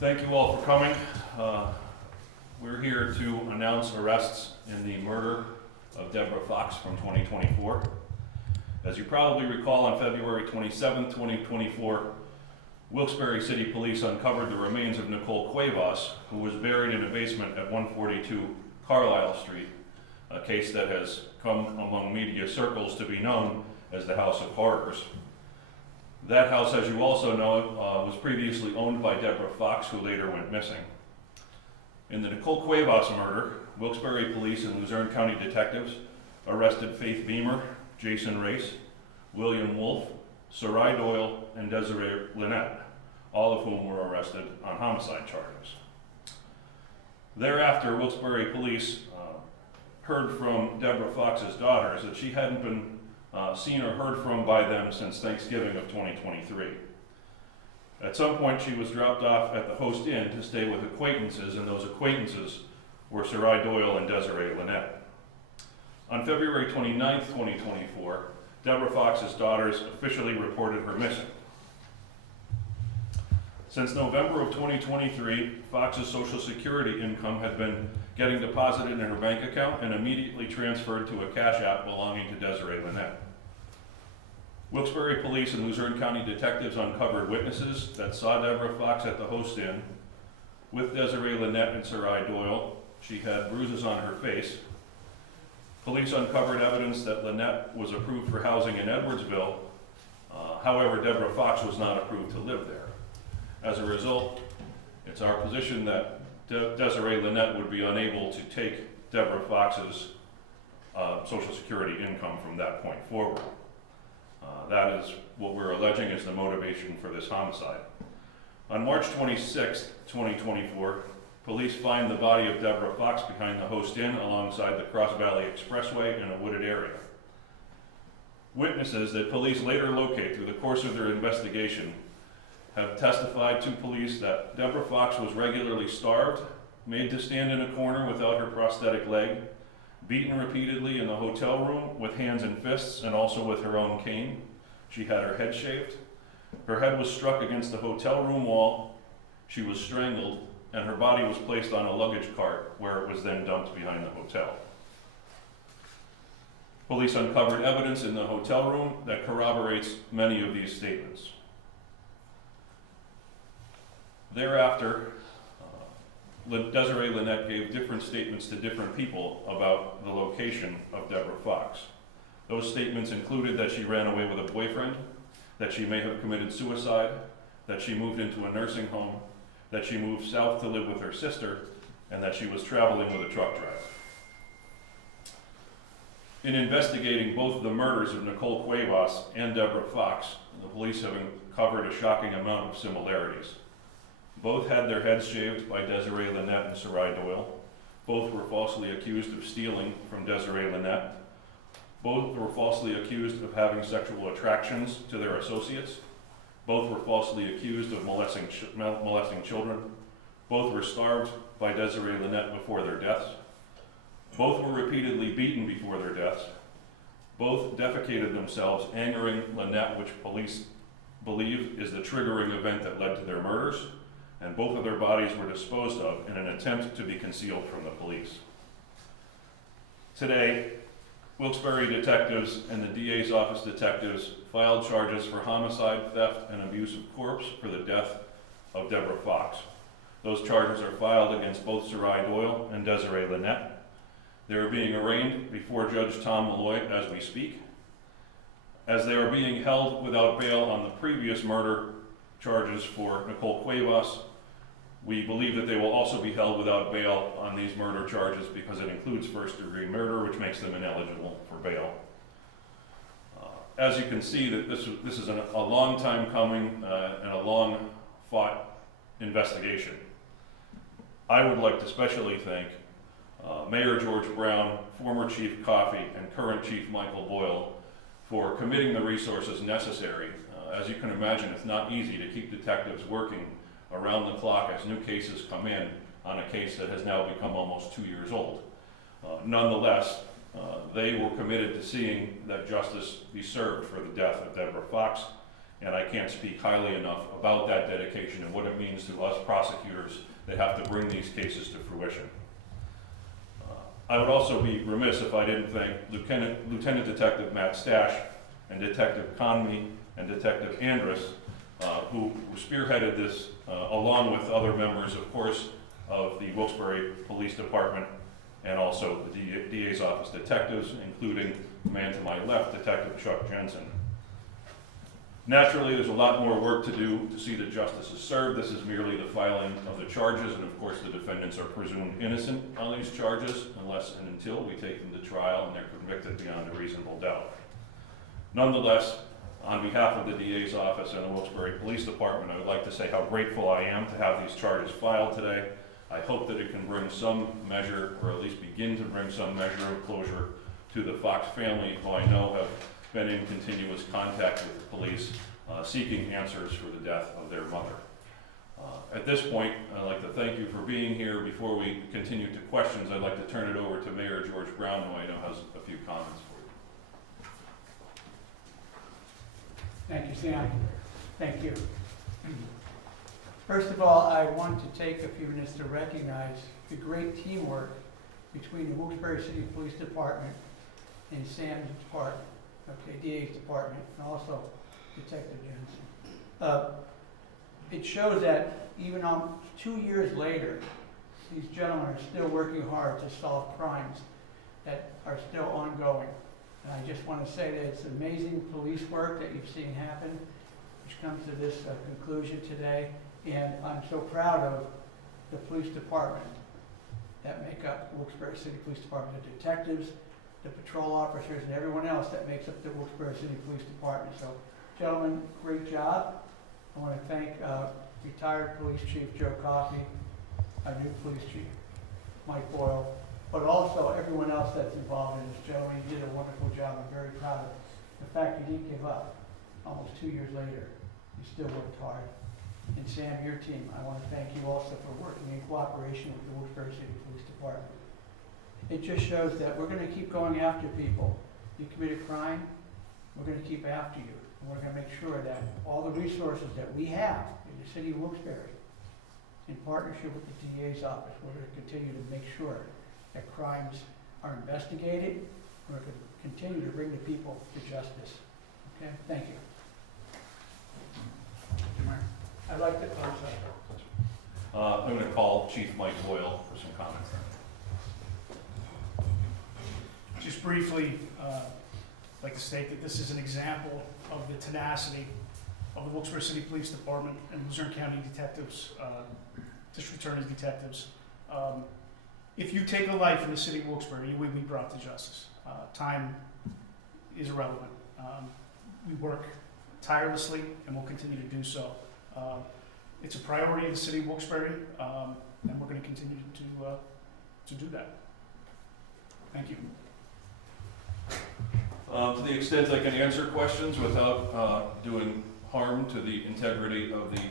Thank you all for coming. We're here to announce arrests in the murder of Debra Fox from 2024. As you probably recall, on February 27, 2024, Wilkes-Barre City Police uncovered the remains of Nicole Cuevas, who was buried in a basement at 142 Carlisle Street, a case that has come among media circles to be known as the House of Horrors. That house, as you also know, was previously owned by Debra Fox, who later went missing. In the Nicole Cuevas murder, Wilkes-Barre Police and Luzerne-County detectives arrested Faith Beamer, Jason Race, William Wolfe, Sarai Doyle, and Desiree Linnette, all of whom were arrested on homicide charges. Thereafter, Wilkes-Barre Police heard from Debra Fox's daughters that she hadn't been seen or heard from by them since Thanksgiving of 2023. At some point, she was dropped off at the Host Inn to stay with acquaintances, and those acquaintances were Sarai Doyle and Desiree Linnette. On February 29, 2024, Debra Fox's daughters officially reported her missing. Since November of 2023, Fox's Social Security income had been getting deposited in her bank account and immediately transferred to a cash app belonging to Desiree Linnette. Wilkes-Barre Police and Luzerne County detectives uncovered witnesses that saw Debra Fox at the Host Inn with Desiree Linnette and Sarai Doyle. She had bruises on her face. Police uncovered evidence that Linnette was approved for housing in Edwardsville. However, Debra Fox was not approved to live there. As a result, it's our position that Desiree Linnette would be unable to take Debra Fox's Social Security income from that point forward. That is what we're alleging is the motivation for this homicide. On March 26, 2024, police find the body of Debra Fox behind the Host Inn alongside the Cross Valley Expressway in a wooded area. Witnesses that police later locate through the course of their investigation have testified to police that Debra Fox was regularly starved, made to stand in a corner without her prosthetic leg, beaten repeatedly in the hotel room with hands and fists and also with her own cane. She had her head shaved. Her head was struck against the hotel room wall. She was strangled, and her body was placed on a luggage cart where it was then dumped behind the hotel. Police uncovered evidence in the hotel room that corroborates many of these statements. Thereafter, Desiree Linnette gave different statements to different people about the location of Debra Fox. Those statements included that she ran away with a boyfriend, that she may have committed suicide, that she moved into a nursing home, that she moved south to live with her sister, and that she was traveling with a truck driver. In investigating both the murders of Nicole Cuevas and Debra Fox, the police have uncovered a shocking amount of similarities. Both had their heads shaved by Desiree Linnette and Sarai Doyle. Both were falsely accused of stealing from Desiree Linnette. Both were falsely accused of having sexual attractions to their associates. Both were falsely accused of molesting children. Both were starved by Desiree Linnette before their deaths. Both were repeatedly beaten before their deaths. Both defecated themselves, angering Linnette, which police believe is the triggering event that led to their murders. And both of their bodies were disposed of in an attempt to be concealed from the police. Today, Wilkes-Barre detectives and the DA's office detectives filed charges for homicide, theft, and abuse of corpse for the death of Debra Fox. Those charges are filed against both Sarai Doyle and Desiree Linnette. They are being arraigned before Judge Tom Malloy as we speak. As they are being held without bail on the previous murder charges for Nicole Cuevas, we believe that they will also be held without bail on these murder charges because it includes first-degree murder, which makes them ineligible for bail. As you can see, that this is a long time coming and a long-fought investigation. I would like to especially thank Mayor George Brown, former Chief Coffey, and current Chief Michael Doyle for committing the resources necessary. As you can imagine, it's not easy to keep detectives working around the clock as new cases come in on a case that has now become almost 2 years old. Nonetheless, they were committed to seeing that justice be served for the death of Debra Fox And I can't speak highly enough about that dedication and what it means to us prosecutors that have to bring these cases to fruition. I would also be remiss if I didn't thank Lieutenant Detective Matt Stash and Detective Conmey and Detective Andrus, who spearheaded this along with other members, of course, of the Wilkes-Barre Police Department and also the DA's office detectives, including the man to my left, Detective Chuck Jensen. Naturally, there's a lot more work to do to see that justice is served. This is merely the filing of the charges, and of course the defendants are presumed innocent on these charges unless and until we take them to trial and they're convicted beyond a reasonable doubt. Nonetheless, on behalf of the DA's office and the Wilkes-Barre Police Department, I would like to say how grateful I am to have these charges filed today. I hope that it can bring some measure, or at least begin to bring some measure of closure to the Fox family, who I know have been in continuous contact with the police, seeking answers for the death of their mother. At this point, I'd like to thank you for being here. Before we continue to questions, I'd like to turn it over to Mayor George Brown, who I know has a few comments for you. Thank you, Sam. Thank you. First of all, I want to take a few minutes to recognize the great teamwork between the Wilkes-Barre City Police Department and Sam's department, okay, DA's department, and also Detective Jensen. It shows that even 2 years later, these gentlemen are still working hard to solve crimes that are still ongoing. And I just want to say that it's amazing police work that you've seen happen, which comes to this conclusion today. And I'm so proud of the police department that make up Wilkes-Barre City Police Department, the detectives, the patrol officers, and everyone else that makes up the Wilkes-Barre City Police Department. So, gentlemen, great job. I want to thank retired Police Chief Joe Coffey, our new Police Chief Mike Doyle, but also everyone else that's involved in this. Gentlemen, you did a wonderful job. I'm very proud of the fact you didn't give up. Almost 2 years later, you still worked hard. And Sam, your team, I want to thank you also for working in cooperation with the Wilkes-Barre City Police Department. It just shows that we're going to keep going after people. You commit a crime, we're going to keep after you. And we're going to make sure that all the resources that we have in the city of Wilkes-Barre, in partnership with the DA's office, we're going to continue to make sure that crimes are investigated. We're going to continue to bring the people to justice. Okay, thank you. I'd like to, I'm going to call Chief Mike Doyle for some comments. Just briefly, I'd like to state that this is an example of the tenacity of the Wilkes-Barre City Police Department and Luzerne-County detectives, district attorneys, detectives. If you take a life in the city of Wilkes-Barre, you will be brought to justice. Time is irrelevant. We work tirelessly and will continue to do so. It's a priority of the city of Wilkes-Barre, and we're going to continue to do that. Thank you. To the extent I can answer questions without doing harm to the integrity of the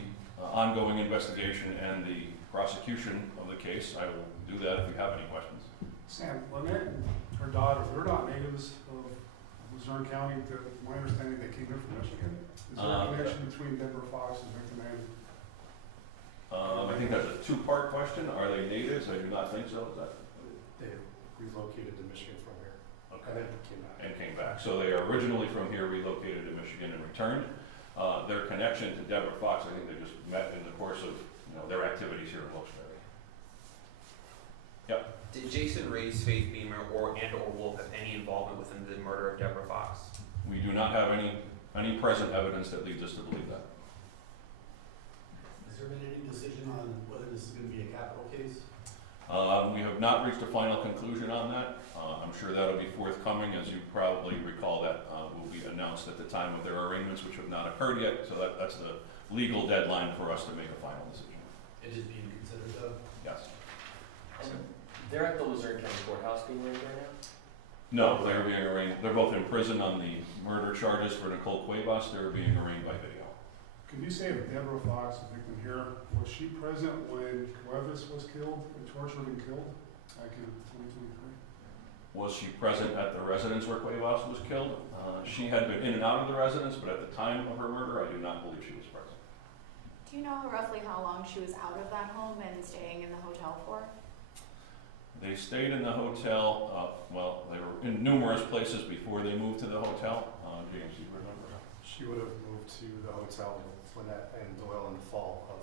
ongoing investigation and the prosecution of the case, I will do that if you have any questions. Sam, Linnette and her daughter, they're not natives of Luzerne County. To my understanding, they came here from Michigan. Is there a connection between Debra Fox and Victim Ann? I think that's a two-part question. Are they natives? I do not think so. Is that They relocated to Michigan from here. okay? And then came back. And came back. So they are originally from here, relocated to Michigan, and returned. Their connection to Debra Fox, I think they just met in the course of their activities here in Wilkes-Barre. Yep. Did Jason Ray's, Faith Beamer, or Wolf have any involvement within the murder of Debra Fox? We do not have any present evidence that leads us to believe that. Has there been any decision on whether this is going to be a capital case? We have not reached a final conclusion on that. I'm sure that'll be forthcoming. As you probably recall, that will be announced at the time of their arraignments, which have not occurred yet. So that's the legal deadline for us to make a final decision. It is being considered though? Yes. They're at the Luzerne County Courthouse being arraigned right now? No, they're being arraigned. They're both in prison on the murder charges for Nicole Cuevas. They're being arraigned by video. Can you say if Debra Fox, the victim here, was she present when Cuevas was killed and tortured and killed back in 2023? was she present at the residence where Cuevas was killed? She had been in and out of the residence, but at the time of her murder, I do not believe she was present. Do you know roughly how long she was out of that home and staying in the hotel for? They stayed in the hotel, well, they were in numerous places before they moved to the hotel. James, do you remember? She would have moved to the hotel with Linnette and Doyle in the fall of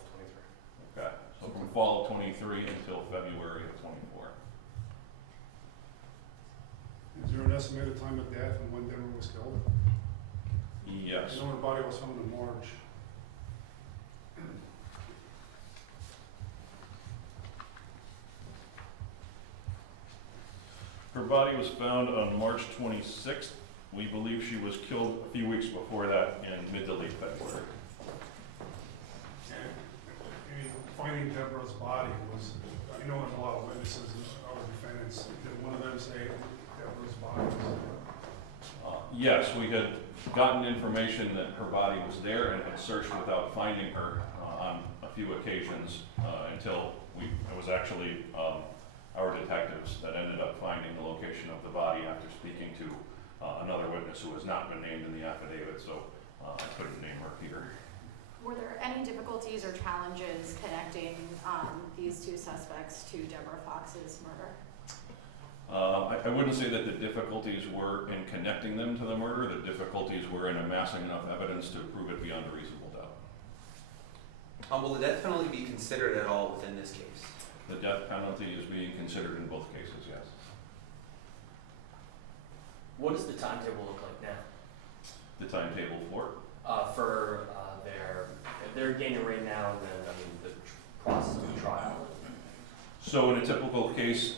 '23. Okay, so from fall of '23 until February of '24. Is there an estimated time of death and when Debra was killed? Yes. I know her body was found in March. Her body was found on March 26th. We believe she was killed a few weeks before that in mid to late February. And finding Deborah's body was, I know there's a lot of witnesses and other defendants. Did one of them say Deborah's body was? Yes, we had gotten information that her body was there and had searched without finding her on a few occasions until it was actually our detectives that ended up finding the location of the body after speaking to another witness who has not been named in the affidavit, so I couldn't name her here. Were there any difficulties or challenges connecting these two suspects to Debra Fox's murder? I wouldn't say that the difficulties were in connecting them to the murder. The difficulties were in amassing enough evidence to prove it beyond a reasonable doubt. Will the death penalty be considered at all within this case? The death penalty is being considered in both cases, yes. What does the timetable look like now? The timetable for? For they're getting right now, and then, I mean, the process of the trial. So in a typical case,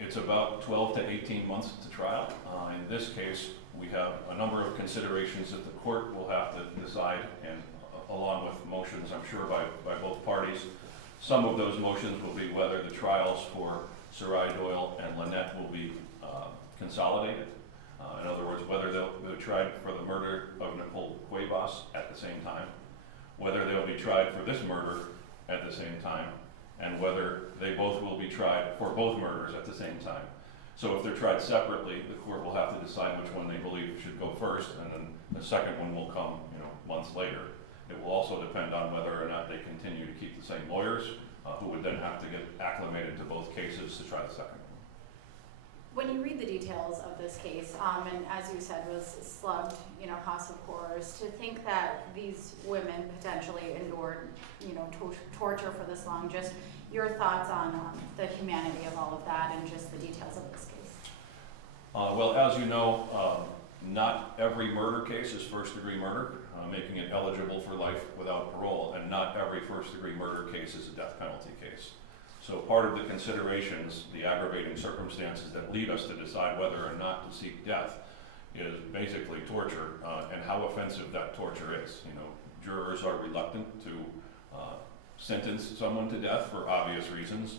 it's about 12 to 18 months to trial. In this case, we have a number of considerations that the court will have to decide, and along with motions, I'm sure, by both parties. Some of those motions will be whether the trials for Sarai, Doyle, and Linnette will be consolidated. In other words, whether they'll be tried for the murder of Nicole Cuevas at the same time, whether they'll be tried for this murder at the same time, and whether they both will be tried for both murders at the same time. So if they're tried separately, the court will have to decide which one they believe should go first, and then the second one will come, months later. It will also depend on whether or not they continue to keep the same lawyers, who would then have to get acclimated to both cases to try the second one. When you read the details of this case, and as you said, was slugged, House of Horrors, to think that these women potentially endured, torture for this long, just your thoughts on the humanity of all of that and just the details of this case. Well, as you know, not every murder case is first-degree murder, making it eligible for life without parole, and not every first-degree murder case is a death penalty case. So part of the considerations, the aggravating circumstances that lead us to decide whether or not to seek death is basically torture and how offensive that torture is. Jurors are reluctant to sentence someone to death for obvious reasons,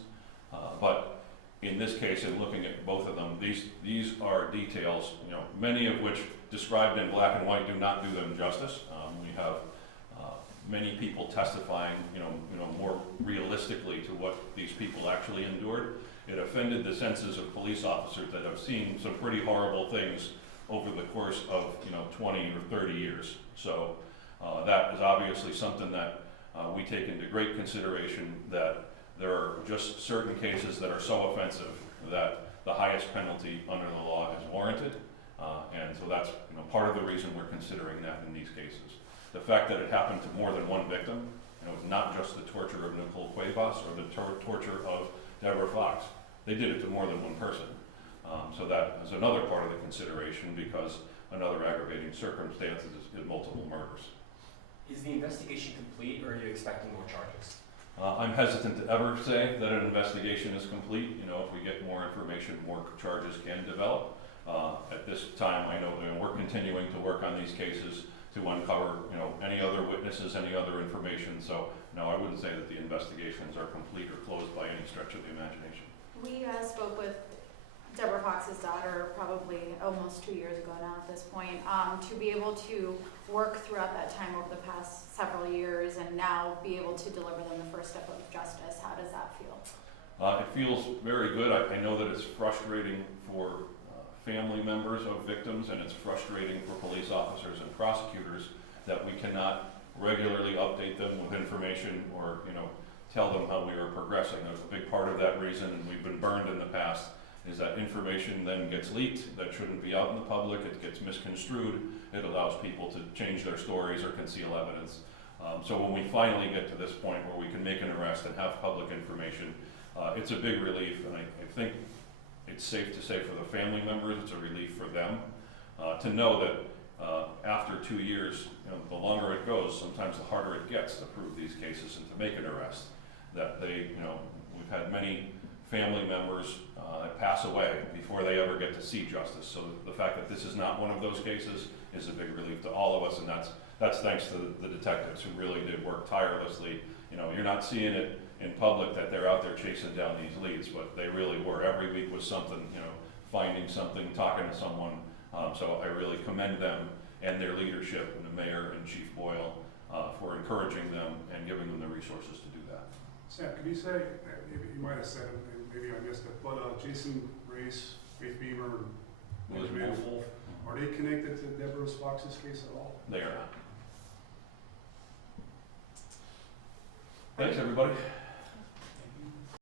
but in this case, in looking at both of them, these are details, many of which described in black and white do not do them justice. We have many people testifying, more realistically to what these people actually endured. It offended the senses of police officers that have seen some pretty horrible things over the course of, 20 or 30 years. So that is obviously something that we take into great consideration, that there are just certain cases that are so offensive that the highest penalty under the law is warranted. And so that's part of the reason we're considering that in these cases. The fact that it happened to more than one victim, it was not just the torture of Nicole Cuevas or the torture of Debra Fox. They did it to more than one person. So that is another part of the consideration, because another aggravating circumstance is multiple murders. Is the investigation complete, or are you expecting more charges? I'm hesitant to ever say that an investigation is complete. If we get more information, more charges can develop. At this time, I know we're continuing to work on these cases to uncover, any other witnesses, any other information. So, no, I wouldn't say that the investigations are complete or closed by any stretch of the imagination. We spoke with Debra Fox's daughter probably almost 2 years ago now at this point, to be able to work throughout that time over the past several years and now be able to deliver them the first step of justice. How does that feel? It feels very good. I know that it's frustrating for family members of victims, and it's frustrating for police officers and prosecutors that we cannot regularly update them with information or, tell them how we are progressing. There's a big part of that reason, and we've been burned in the past, is that information then gets leaked, that shouldn't be out in the public, it gets misconstrued, it allows people to change their stories or conceal evidence. So when we finally get to this point where we can make an arrest and have public information, it's a big relief, and I think it's safe to say for the family members, it's a relief for them to know that after 2 years, the longer it goes, sometimes the harder it gets to prove these cases and to make an arrest. That we've had many family members pass away before they ever get to see justice. So the fact that this is not one of those cases is a big relief to all of us, and that's thanks to the detectives who really did work tirelessly. You're not seeing it in public that they're out there chasing down these leads, but they really were. Every week was something, finding something, talking to someone. So I really commend them and their leadership, and the mayor and Chief Doyle for encouraging them and giving them the resources to do that. Sam, can you say, maybe you might have said it, maybe I missed it, but Jason Race, Faith Beamer, and Elizabeth Wolf, are they connected to Debra Fox's case at all? They are not. Thanks, everybody.